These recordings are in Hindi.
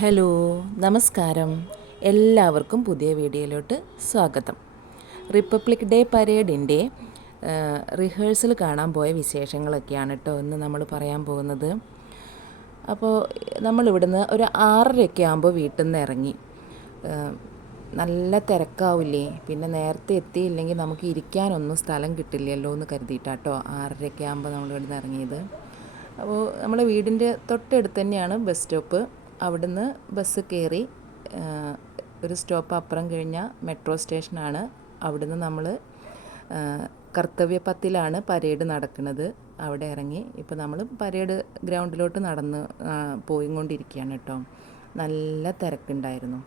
ഹലോ, നമസ്കാരം. എല്ലാവർക്കും പുതിയ വീഡിയോയിലോട്ട് സ്വാഗതം. റിപ്പബ്ലിക് ഡേ പരേഡിൻ്റെ റിഹേഴ്സൽ കാണാൻ പോയ വിശേഷങ്ങളൊക്കെയാണ് കേട്ടോ ഇന്ന് നമ്മൾ പറയാൻ പോകുന്നത്. അപ്പോൾ നമ്മളിവിടുന്ന് ഒരു 6:30 ആകുമ്പോൾ വീട്ടിൽ നിന്ന് ഇറങ്ങി. നല്ല തിരക്കാവില്ലേ, പിന്നെ നേരത്തെ എത്തിയില്ലെങ്കിൽ നമുക്ക് ഇരിക്കാനൊന്നും സ്ഥലം കിട്ടില്ലല്ലോ എന്ന് കരുതിയിട്ടാട്ടോ 6:30 ആകുമ്പോൾ നമ്മൾ ഇവിടുന്ന് ഇറങ്ങിയത്. അപ്പോൾ നമ്മുടെ വീടിൻ്റെ തൊട്ടടുത്ത് തന്നെയാണ് ബസ് സ്റ്റോപ്പ്. അവിടുന്ന് ബസ് കയറി ഒരു സ്റ്റോപ്പ് അപ്പുറം കഴിഞ്ഞാൽ മെട്രോ സ്റ്റേഷനാണ്. അവിടുന്ന് നമ്മൾ കർത്തവ്യപഥിലാണ് പരേഡ് നടക്കുന്നത്. അവിടെ ഇറങ്ങി ഇപ്പോൾ നമ്മൾ പരേഡ് ഗ്രൗണ്ടിലോട്ട് നടന്ന് പോയിക്കൊണ്ടിരിക്കുകയാണ് കേട്ടോ. നല്ല തിരക്കുണ്ടായിരുന്നു.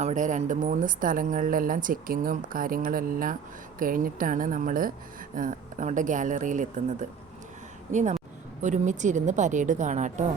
അവിടെ 2-3 സ്ഥലങ്ങളിലെല്ലാം ചെക്കിങ്ങും കാര്യങ്ങളെല്ലാം കഴിഞ്ഞിട്ടാണ് നമ്മൾ നമ്മുടെ ഗാലറിയിൽ എത്തുന്നത്. ഇനി നമ്മൾ ഒരുമിച്ചിരുന്ന് പരേഡ് കാണാം കേട്ടോ.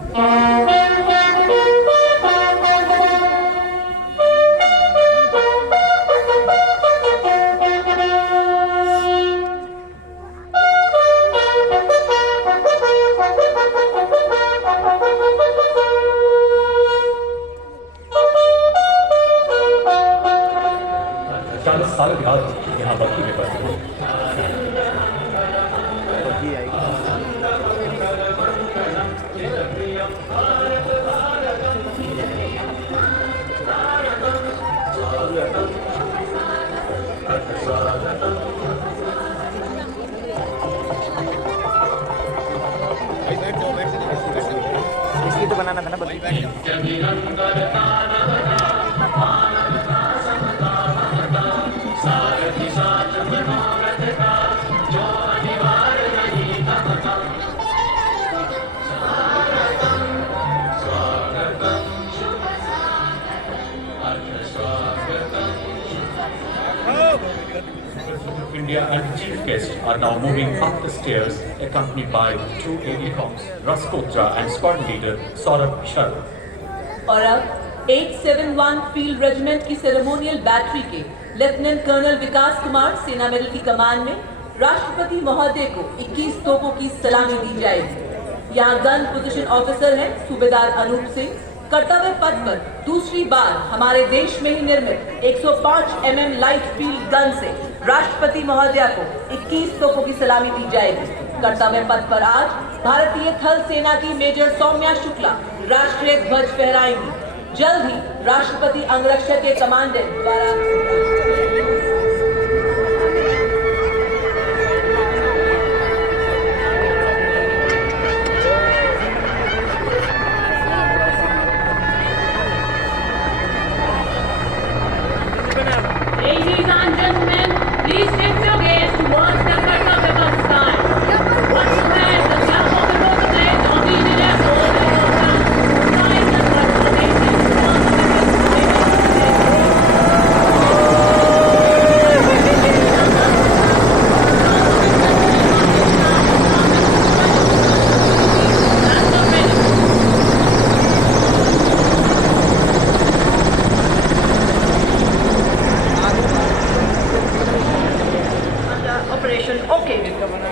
itu banana tanah betul. India and the chief guest are now moving up the stairs, accompanied by 2 AD-Coms, Ras Kotra and squad leader Saurabh Sharma. और अब 871 फील्ड रेजिमेंट की सेरेमोनियल बैटरी के लेफ्टिनेंट कर्नल विकास कुमार सेना मेडल की कमान में राष्ट्रपति महोदय को 21 तोपों की सलामी दी जाएगी। यहाँ गन पोजीशन ऑफिसर हैं सूबेदार अनूप सिंह। कर्तव्य पथ पर दूसरी बार हमारे देश में ही निर्मित 105 mm लाइट फील्ड गन से राष्ट्रपति महोदया को 21 तोपों की सलामी दी जाएगी। कर्तव्य पथ पर आज भारतीय थल सेना की मेजर सौम्या शुक्ला राष्ट्रीय ध्वज फहराएंगी। जल्द ही राष्ट्रपति अंगरक्षक के कमांडेंट द्वारा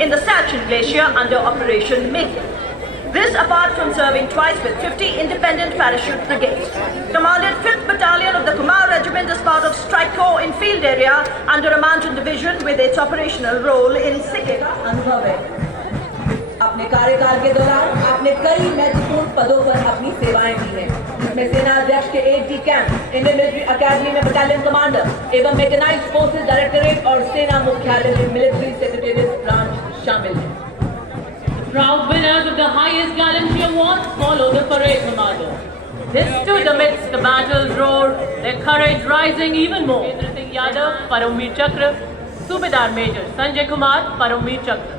in the Sachin Glacier under Operation Miggy. This apart from serving twice with 50 independent parachute brigades. Commanded 5th Battalion of the Kumar Regiment as part of Strike Corps in field area under a mountain division with its operational role in Sikkim. अनुभव है। अपने कार्यकाल के दौरान आपने कई महत्वपूर्ण पदों पर अपनी सेवाएं दी हैं, जिसमें सेना अध्यक्ष के 8D camp, Indian military academy में बटालियन कमांडर एवं मैकेनाइज्ड फोर्सेज डायरेक्टरेट और सेना मुख्यालय में मिलिट्री सेक्रेटेरिएट ब्रांच शामिल है। Proud winners of the highest gallantry awards follow the parade commander. They stood amidst the battle's roar, their courage rising even more. Chandra Singh Yadav, Paramveer Chakra, Subedar Major Sanjay Kumar, Paramveer Chakra.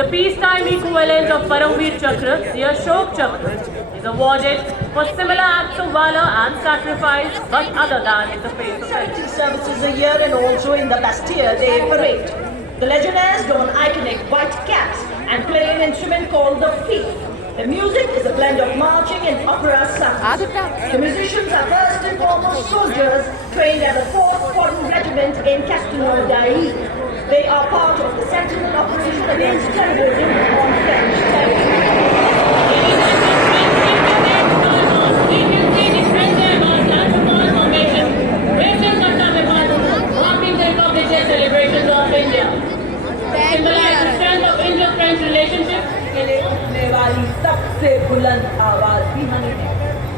The peacetime equivalent of Paramveer Chakra, the Ashok Chakra, is awarded for similar acts of valor and sacrifice, but other than in the face of charity services a year and also in the Bastille Day parade. The legionnaires don iconic white caps and play an instrument called the fife. The music is a blend of marching and opera sounds. The musicians are first and foremost soldiers trained at the 4th Squadron Regiment in Castelnau-Dai. They are part of the Sentinel operation against terrorism on French territory. बुलंद आवाज भी हमें है।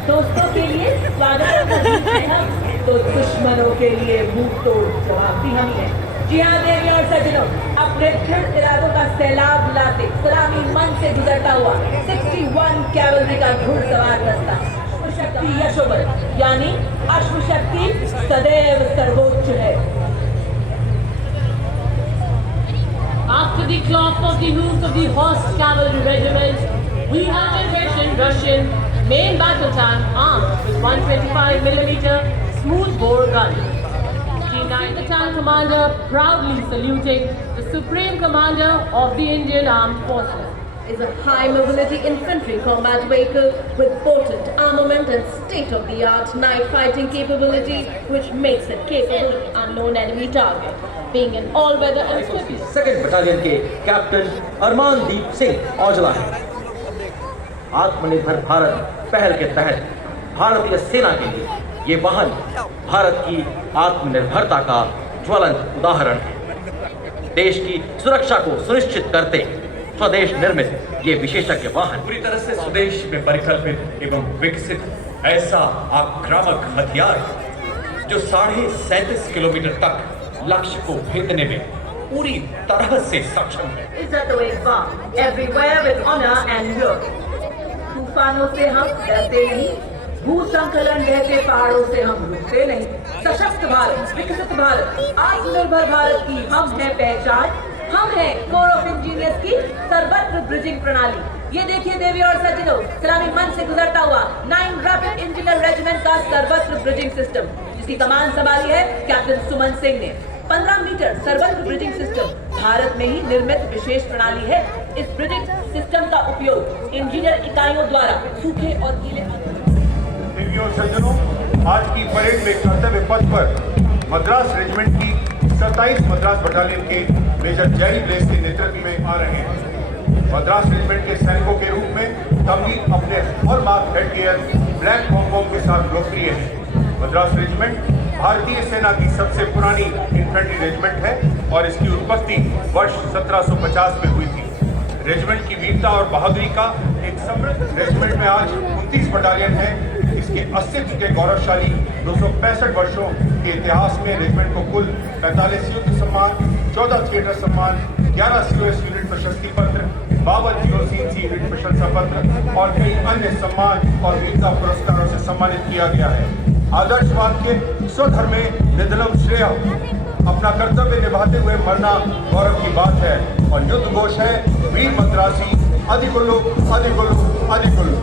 दोस्तों के लिए स्वागत का गीत है हम, तो दुश्मनों के लिए मुंह तोड़ जवाब भी हम है। जी हाँ देवी और सज्जनों, अपने दृढ़ इरादों का सैलाब लाते सलामी मन से गुजरता हुआ 61 कैवलरी का घुड़सवार दस्ता अश्वशक्ति यशोबल यानी अश्वशक्ति सदैव सर्वोच्च है। After the clock of the hooves of the horse cavalry regiment, we have in Russian main battle tank armed with 125mm smoothbore gun. The tank commander proudly saluting the Supreme Commander of the Indian Armed Forces. Is a high mobility infantry combat vehicle with potent armament and state-of-the-art night fighting capability, which makes it capable of unknown enemy target, being an all-weather amphibious. Second battalion के कैप्टन अरमानदीप सिंह औजला है। आत्मनिर्भर भारत पहल के तहत भारतीय सेना के लिए ये वाहन भारत की आत्मनिर्भरता का ज्वलंत उदाहरण है। देश की सुरक्षा को सुनिश्चित करते स्वदेश निर्मित ये विशेषज्ञ वाहन पूरी तरह से स्वदेश में परिकल्पित एवं विकसित ऐसा आक्रामक हथियार है जो 37.5 किलोमीटर तक लक्ष्य को भेदने में पूरी तरह से सक्षम है। इज्जत व Iqbal everywhere with honor and glory. तूफानों से हम डरते नहीं, भूसंकलन जैसे पहाड़ों से हम रुकते नहीं। सशक्त भारत, विकसित भारत, आत्मनिर्भर भारत की हम है पहचान। हम हैं कोर ऑफ इंजीनियर्स की सर्वत्र ब्रिजिंग प्रणाली। ये देखिए देवी और सज्जनों, सलामी मंच से गुजरता हुआ 9 रैपिड इंजीनियर रेजिमेंट का सर्वत्र ब्रिजिंग सिस्टम, जिसकी कमान संभाली है कैप्टन सुमन सिंह ने। 15 मीटर सर्वत्र ब्रिजिंग सिस्टम भारत में ही निर्मित विशेष प्रणाली है। इस ब्रिजिंग सिस्टम का उपयोग इंजीनियर इकाइयों द्वारा सूखे और गीले देवी और सज्जनों, आज की परेड में कर्तव्य पथ पर मद्रास रेजिमेंट की 27 मद्रास बटालियन के मेजर जेरी ब्लेस के नेतृत्व में आ रहे हैं। मद्रास रेजिमेंट के सैनिकों के रूप में तमलीग अपने हॉलमार्क हेडगियर ब्लैक पॉम के साथ लोकप्रिय है। मद्रास रेजिमेंट भारतीय सेना की सबसे पुरानी इन्फेंट्री रेजिमेंट है और इसकी उत्पत्ति वर्ष 1750 में हुई थी। रेजिमेंट की वीरता और बहादुरी का एक समृद्ध रेजिमेंट में आज 29 बटालियन है। इसके अस्तित्व के गौरवशाली 265 वर्षों के इतिहास में रेजिमेंट को कुल 45 युद्ध सम्मान, 14 थिएटर सम्मान, 11 COS यूनिट प्रशस्ति पत्र, 52 GOC यूनिट प्रशंसा पत्र और कई अन्य सम्मान और वीरता पुरस्कारों से सम्मानित किया गया है। आदर्शवाद के स्वधर्मे निधनम श्रेय, अपना कर्तव्य निभाते हुए मरना गौरव की बात है और युद्ध घोष है वीर मद्रासी अधिकुल्लू अधिकुल्लू अधिकुल्लू।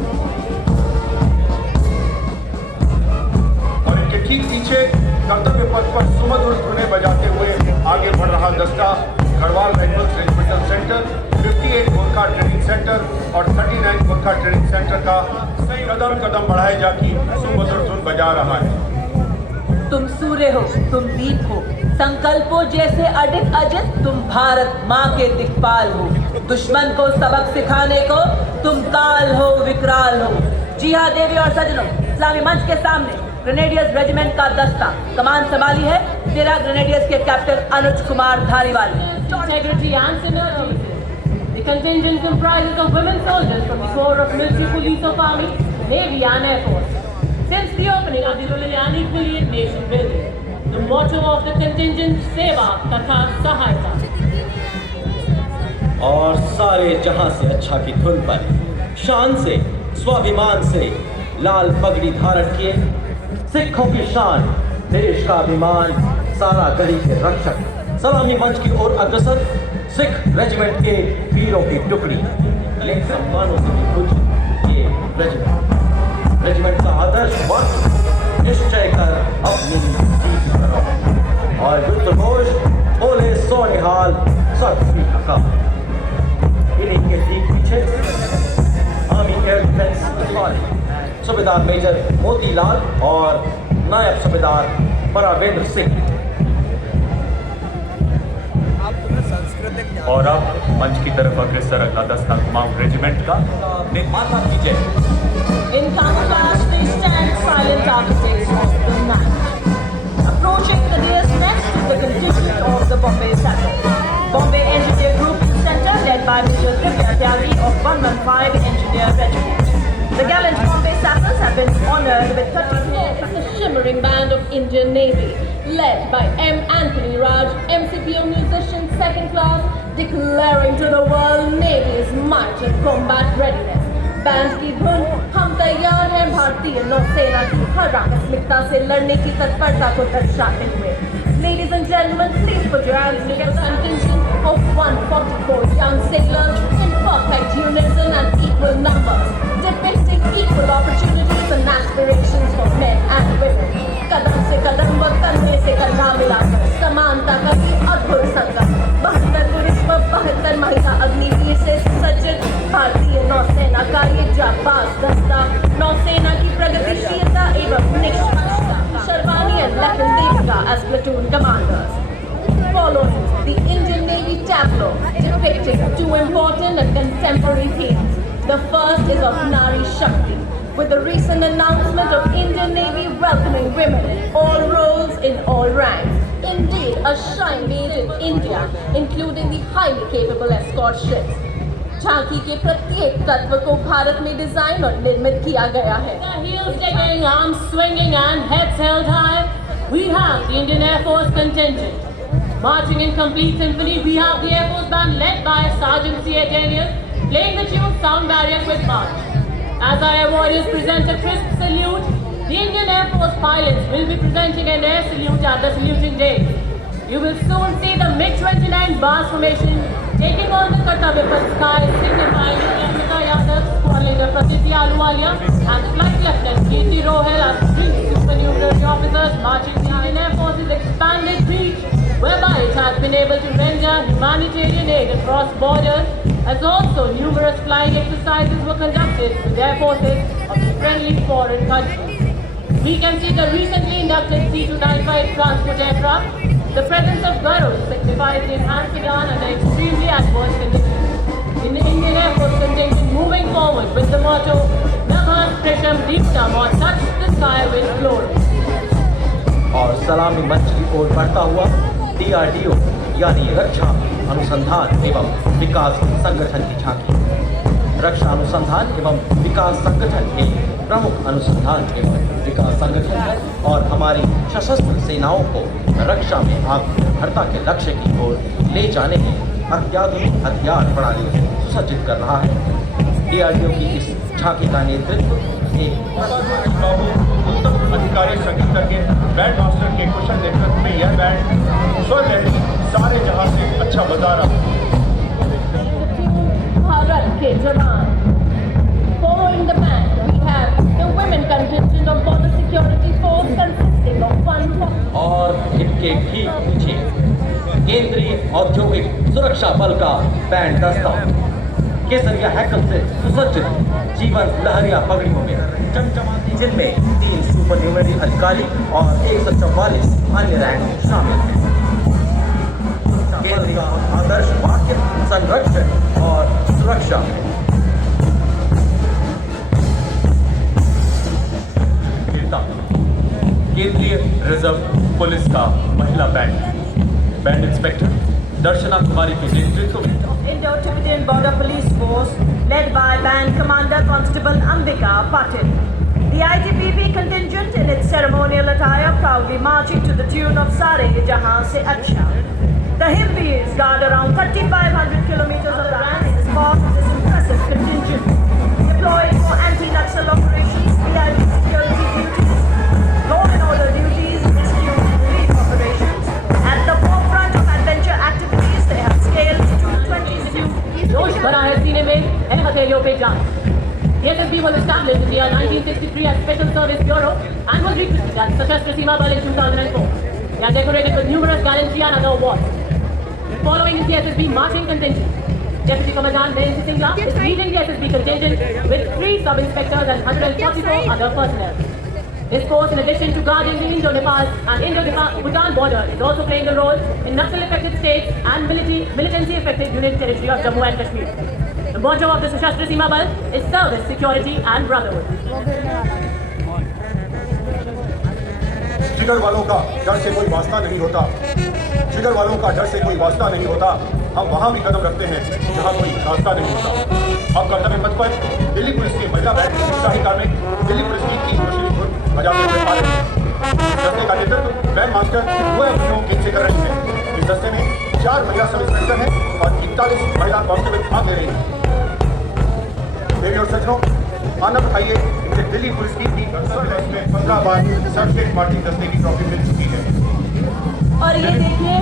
और इनके ठीक पीछे कर्तव्य पथ पर सुमधुर धुनें बजाते हुए आगे बढ़ रहा दस्ता Garhwal rifles regimental centre, 58 Gorkha training centre और 39 गोरखा ट्रेनिंग सेंटर का कदम कदम बढ़ाए जाके सुमधुर धुन बजा रहा है। तुम सूर्य हो, तुम दीप हो, संकल्पों जैसे अडिग अजित, तुम भारत माँ के दिक्पाल हो। दुश्मन को सबक सिखाने को तुम काल हो, विकराल हो। जी हाँ देवी और सज्जनों, इस्लामी मंच के सामने ग्रेनेडियर्स रेजिमेंट का दस्ता कमान संभाली है 13 ग्रेनेडियर्स के captain Anuj Kumar Dhariwal. Integrity and synergy. The contingent comprises of women soldiers from the Corps of Military Police of Army, Navy and Air Force. Since the opening of the Rulayani Quillian Nation building, the motto of the contingent Seva Tatha Sahayata. और सारे जहां से अच्छा की धुन पर शान से स्वाभिमान से लाल पगड़ी धारण किए सिखों की शान, देश का अभिमान, सारा गढ़ी के रक्षक, सलामी मंच की ओर अग्रसर सिख रेजिमेंट के वीरों की टुकड़ी। ये सम्मानों से भी कुछ ये रेजिमेंट का आदर्श वक्त निश्चय कर अपनी जीत करो और युद्ध घोष बोले सो निहाल सख्ती हका। इन्हीं के ठीक पीछे आर्मी एयर डिफेंस अथॉरिटी सूबेदार मेजर मोतीलाल और नायब सूबेदार परावेंद्र सिंह। और अब मंच की तरफ अग्रसर अगला दस्ता कुमाऊं रेजिमेंट का माता की जय। In contrast, they stand silent architects of the night. Approaching the nearest nest is the contingent of the Bombay Sattles. Bombay Engineer Group Center led by Major Divya Tyagi of 115 Engineer Regiment. The gallant Bombay Sappers have been honored with 34. The shimmering band of Indian Navy, led by M. Anthony Raj, MCPO musician second class, declaring to the world Navy's might and combat readiness. Band की धुन हम तैयार हैं भारतीय नौसेना की हर आकस्मिकता से लड़ने की तत्परता को दर्शाते हुए. Ladies and gentlemen, please put your hands together. Contingent of 144 young sailors in perfect unison and equal numbers, depicting equal opportunities and aspirations for men and women. कदम से कदम व कंधे से कंधा मिलाकर समानता का ही अद्भुत संगम. 72 पुरुष व 72 महिला अग्निवीर से सज्जित भारतीय नौसेना का ये जाबाज दस्ता नौसेना की प्रगतिशीलता एवं निष्पक्षता. Sharvani and Lakan Devika as platoon commanders. Following the Indian Navy tableau depicting two important and contemporary themes. The first is of Nari Shakti, with the recent announcement of Indian Navy welcoming women in all roles in all ranks. Indeed, a shrine made in India, including the highly capable escort ships. झांकी के प्रत्येक तत्व को भारत में डिजाइन और निर्मित किया गया है. The heels digging, arms swinging and heads held high, we have the Indian Air Force contingent. Marching in complete symphony, we have the Air Force band led by Sergeant C.A. Daniel, playing the tune Sound Barrier Quick March. As our air warriors present a crisp salute, the Indian Air Force pilots will be presenting an air salute at the saluting day. You will soon see the MiG-29 Bars formation taking on the Kartavya Path sky, signifying Amrita Yadav, squad leader Pratiti Ahluwalia, and Flight Lieutenant Kirti Rohel as three supernumerary officers marching the Indian Air Force's expanded reach, whereby it has been able to render humanitarian aid across borders, as also numerous flying exercises were conducted with air forces of friendly foreign countries. We can see the recently inducted C-295 transport aircraft. The presence of Garud signifies the enhanced udan under extremely adverse conditions. In the Indian Air Force contingent moving forward with the motto Nabhas Prisham Deeptam, or touch the sky with glory. और सलामी मंच की ओर बढ़ता हुआ DRDO यानी रक्षा अनुसंधान एवं विकास संगठन की झांकी. रक्षा अनुसंधान एवं विकास संगठन एक प्रमुख अनुसंधान एवं विकास संगठन और हमारी सशस्त्र सेनाओं को रक्षा में आत्मनिर्भरता के लक्ष्य की ओर ले जाने की अत्याधुनिक हथियार प्रणाली से सुसज्जित कर रहा है. DRDO की इस झांकी का नेतृत्व एक उत्तम अधिकारी संगीत के बैंड मास्टर के कुशल नेतृत्व में यह बैंड स्वलहरी सारे जहां से अच्छा बजा रहा है. भारत के जवान. Following the band, we have the women contingent of border security force consisting of 140. और इनके ठीक पीछे केंद्रीय औद्योगिक सुरक्षा बल का बैंड दस्ता केसरिया हैकल से सुसज्जित जीवन लहरिया पगड़ियों में चमचमाती, जिनमें 3 सुपरन्यूमरी अधिकारी और 144 अन्य रैंक शामिल हैं. केंद्रीय आदर्श वाक्य संरक्षण और सुरक्षा. केंद्रीय रिजर्व पुलिस का महिला बैंड इंस्पेक्टर दर्शना कुमारी के नेतृत्व में Indo-Tibetan Border Police Force, led by Band Commander Constable Ambika Patil. The ITBP contingent in its ceremonial attire proudly marching to the tune of Sare Jahan Se Acha. The Himbeers guard around 3,500 kilometers of land in response to this impressive contingent. Deployed for anti-Naxal operations, VIP security duties, law and order duties, rescue and relief operations. At the forefront of adventure activities, they have scaled to 20 जोश भरा है सीने में, है हथेलियों पे जान. The SSB was established in the year 1963 as Special Service Bureau and was recruited as Sashastra Seema Bal in 2004. They are decorated with numerous gallantry and other awards. Following is the SSB marching contingent. Deputy Commandant Virendra Singla is leading the SSB contingent with 3 sub-inspectors and 144 other personnel. This force, in addition to guarding the Indo-Nepal and Indo-Bhutan border, is also playing a role in Naxal-affected states and militancy-affected Union Territory of Jammu and Kashmir. The motto of the Sashastra Seema Bal is service, security and brotherhood. जिगर वालों का डर से कोई वास्ता नहीं होता. जिगर वालों का डर से कोई वास्ता नहीं होता. हम वहाँ भी कदम रखते हैं जहाँ कोई रास्ता नहीं होता. अब कर्तव्य पथ पर दिल्ली पुलिस के महिला बैच उत्साही कार्मिक दिल्ली पुलिस की जोशीली धुन बजाते हुए आ रहे हैं। इस दस्ते का नेतृत्व ग्रैंड मास्टर हुआ गेट से कर रही है। इस दस्ते में 4 महिला सब इंस्पेक्टर हैं और 41 महिला कांस्टेबल भाग ले रही हैं। देवी और सज्जनों, आनंद उठाइए कि दिल्ली पुलिस की टीम में 15 बार सर्टिफिकेट मार्चिंग दस्ते की ट्रॉफी मिल चुकी है। और ये देखिए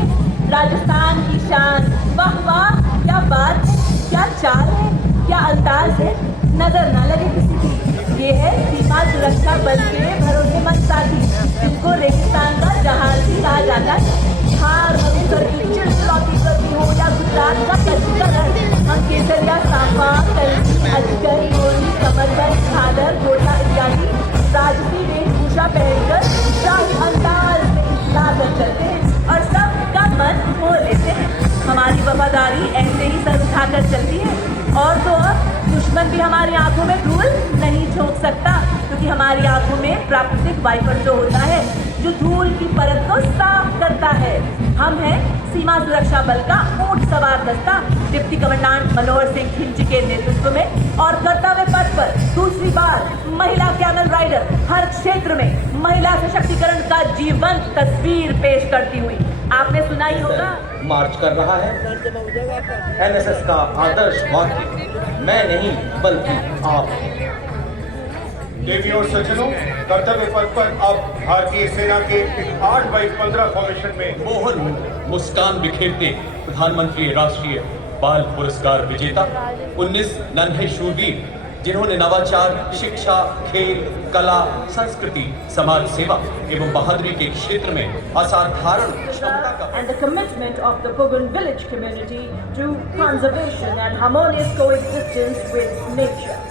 राजस्थान की शान, वाह वाह, क्या बात है, क्या चाल है, क्या अंदाज है, नजर न लगे किसी की। ये है सीमा सुरक्षा बल के भरोसेमंद साथी, जिनको रेगिस्तान का जहाज भी कहा जाता है। हार मधुकर की चिड़चिड़ाती गर्मी हो या गुजरात का कचकलर, हम केसरिया साफा, कलसी, अजगर, गोली, कमरबंद, झालर, गोटा इत्यादि राजसी वेशभूषा पहनकर शाही अंदाज में स्वागत करते हैं और सबका मन मोह लेते हैं। हमारी वफादारी ऐसे ही सर उठाकर चलती है और तो और दुश्मन भी हमारी आंखों में धूल नहीं झोंक सकता, क्योंकि हमारी आंखों में प्राकृतिक वाइपर जो होता है, जो धूल की परत को साफ करता है। हम हैं सीमा सुरक्षा बल का ऊंट सवार दस्ता, डिप्टी कमांडेंट मनोहर सिंह खिंची के नेतृत्व में, और कर्तव्य पथ पर दूसरी बार महिला कैमल राइडर हर क्षेत्र में महिला सशक्तिकरण का जीवंत तस्वीर पेश करती हुई। आपने सुना ही होगा, मार्च कर रहा है एनएसएस का आदर्श वाक्य, मैं नहीं बल्कि आप। देवी और सज्जनों, कर्तव्य पथ पर अब भारतीय सेना के 8x15 फॉर्मेशन में मोहन मुस्कान बिखेरते प्रधानमंत्री राष्ट्रीय बाल पुरस्कार विजेता 19 नन्हे शूरवीर, जिन्होंने नवाचार, शिक्षा, खेल, कला, संस्कृति, समाज सेवा एवं बहादुरी के क्षेत्र में असाधारण क्षमता का and the commitment of the Kogun village community to conservation and harmonious coexistence with nature.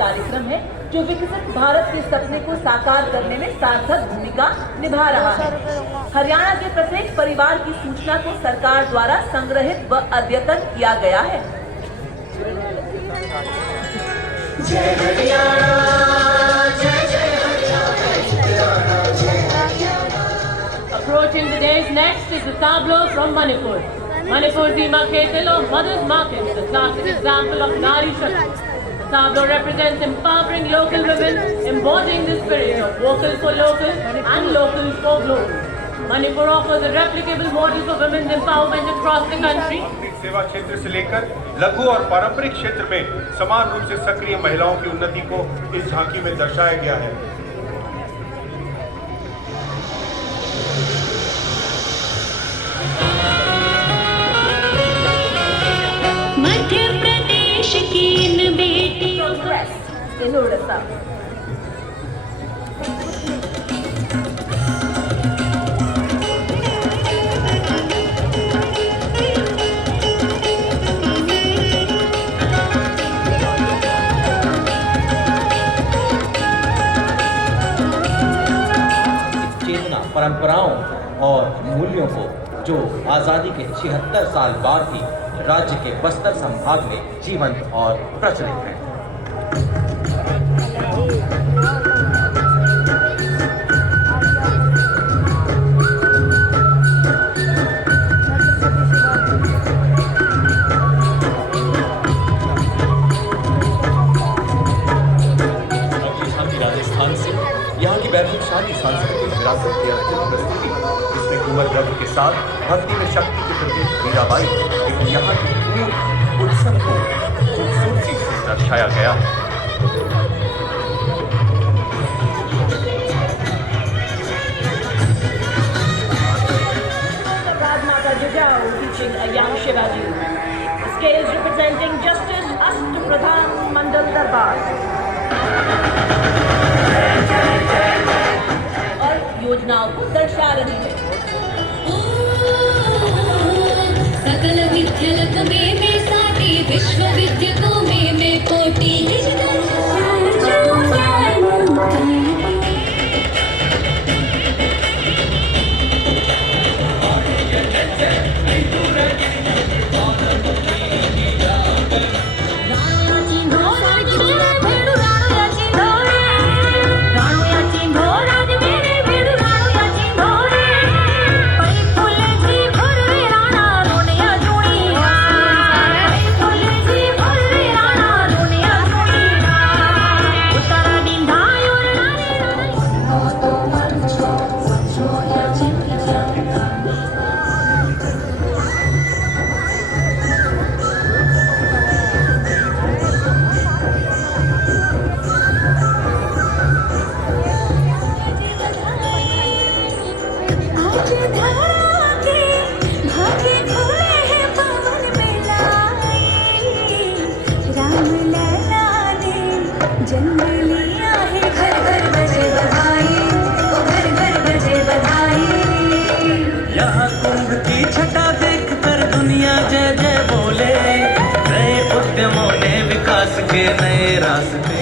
कार्यक्रम है जो विकसित भारत के सपने को साकार करने में सार्थक भूमिका निभा रहा है। हरियाणा के प्रत्येक परिवार की सूचना को सरकार द्वारा संग्रहित व अद्यतन किया गया है। जय हरियाणा, जय जय Approaching the dais next is the tableau from Manipur. Manipur's Zima Ketil or Mother's Market, the classic example of Nari Shakti. The tableau represents empowering local women, embodying the spirit of vocal for local and local for global. Manipur offers a replicable model for women's empowerment across the country. सेवा क्षेत्र से लेकर लघु और पारंपरिक क्षेत्र में समान रूप से सक्रिय महिलाओं की उन्नति को इस झांकी में दर्शाया गया है। मध्य प्रदेश की इन बेटियों in Odisha. चेतना, परंपराओं और मूल्यों को जो आज़ादी के 76 साल बाद भी राज्य के बस्तर संभाग में जीवंत और प्रचलित है। राजस्थान से यहाँ की वैभवशाली सांस्कृतिक विरासत की अद्भुत प्रस्तुति, जिसमें कुंवर द्रव्य के साथ भक्ति में शक्ति के प्रति मीराबाई एवं यहाँ की पूर्ण उत्सव को खूबसूरती से दर्शाया गया है। Radmata Jajau teaching a young Shivaji. The scales representing Justice Ashtapradhan Mandal Darbar. और योजनाओं को दर्शा रही है। सकल विद्यलक में साटी विश्व विद्यकों में कोटि जन्म लिया है, घर घर बजे बधाई, ओ घर घर बजे बधाई। यहाँ कुंभ की छटा देख कर दुनिया जय जय बोले, नए उद्यमों ने विकास के नए रास्ते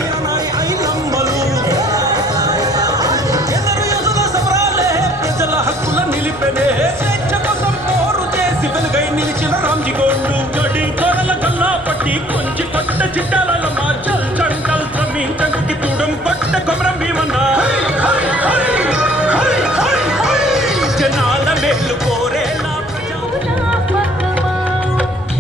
ప్రజల హక్కుల నిలిపెనే స్వేచ్ఛకు సంపోరు చేసి వెలుగై నిలిచిన రామ్జీగోండు గడి గోడల గల్లా పట్టి కొంచి కొట్ట చిట్టాలమ్మ చల్ చంకల్ జమీన్ చంకి తూడం కొట్ట కొమరం భీమన్న జనాల మేలు కోరేలా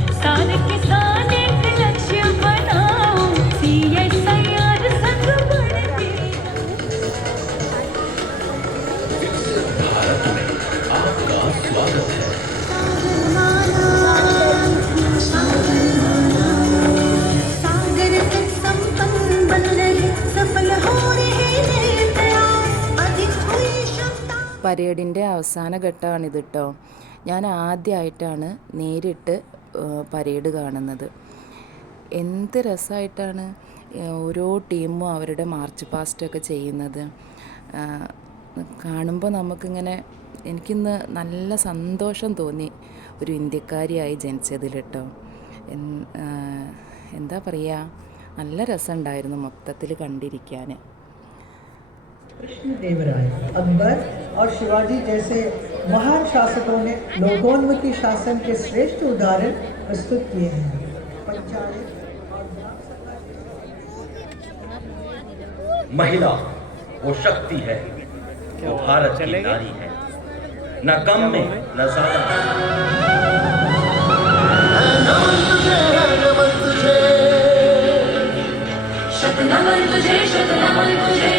किसान किसान एक लक्ष्य बनाओ, CSIR संग बढ़ती। सागर से संपन्न बन रहे, सफल हो रहे नए प्रयास, अधिक हुई क्षमता। പരേഡിൻ്റെ അവസാന ഘട്ടമാണിത് കേട്ടോ. ഞാൻ ആദ്യമായിട്ടാണ് നേരിട്ട് പരേഡ് കാണുന്നത്. എന്ത് രസമായിട്ടാണ് ഓരോ ടീമും അവരുടെ മാർച്ച് പാസ്റ്റൊക്കെ ചെയ്യുന്നത്. കാണുമ്പോൾ നമുക്കിങ്ങനെ എനിക്കിന്ന് നല്ല സന്തോഷം തോന്നി ഒരു ഇന്ത്യക്കാരിയായി ജനിച്ചതിൽ കേട്ടോ. എന്താ പറയുക, നല്ല രസമുണ്ടായിരുന്നു മൊത്തത്തിൽ കണ്ടിരിക്കാൻ. कृष्णदेवराय, अकबर और शिवाजी जैसे महान शासकों ने लोकोन्मुखी शासन के श्रेष्ठ उदाहरण प्रस्तुत किए हैं। पंचायत महिला वो शक्ति है, वो भारत की नारी है, न कम में न ज्यादा। शतनमन तुझे, शतनमन तुझे,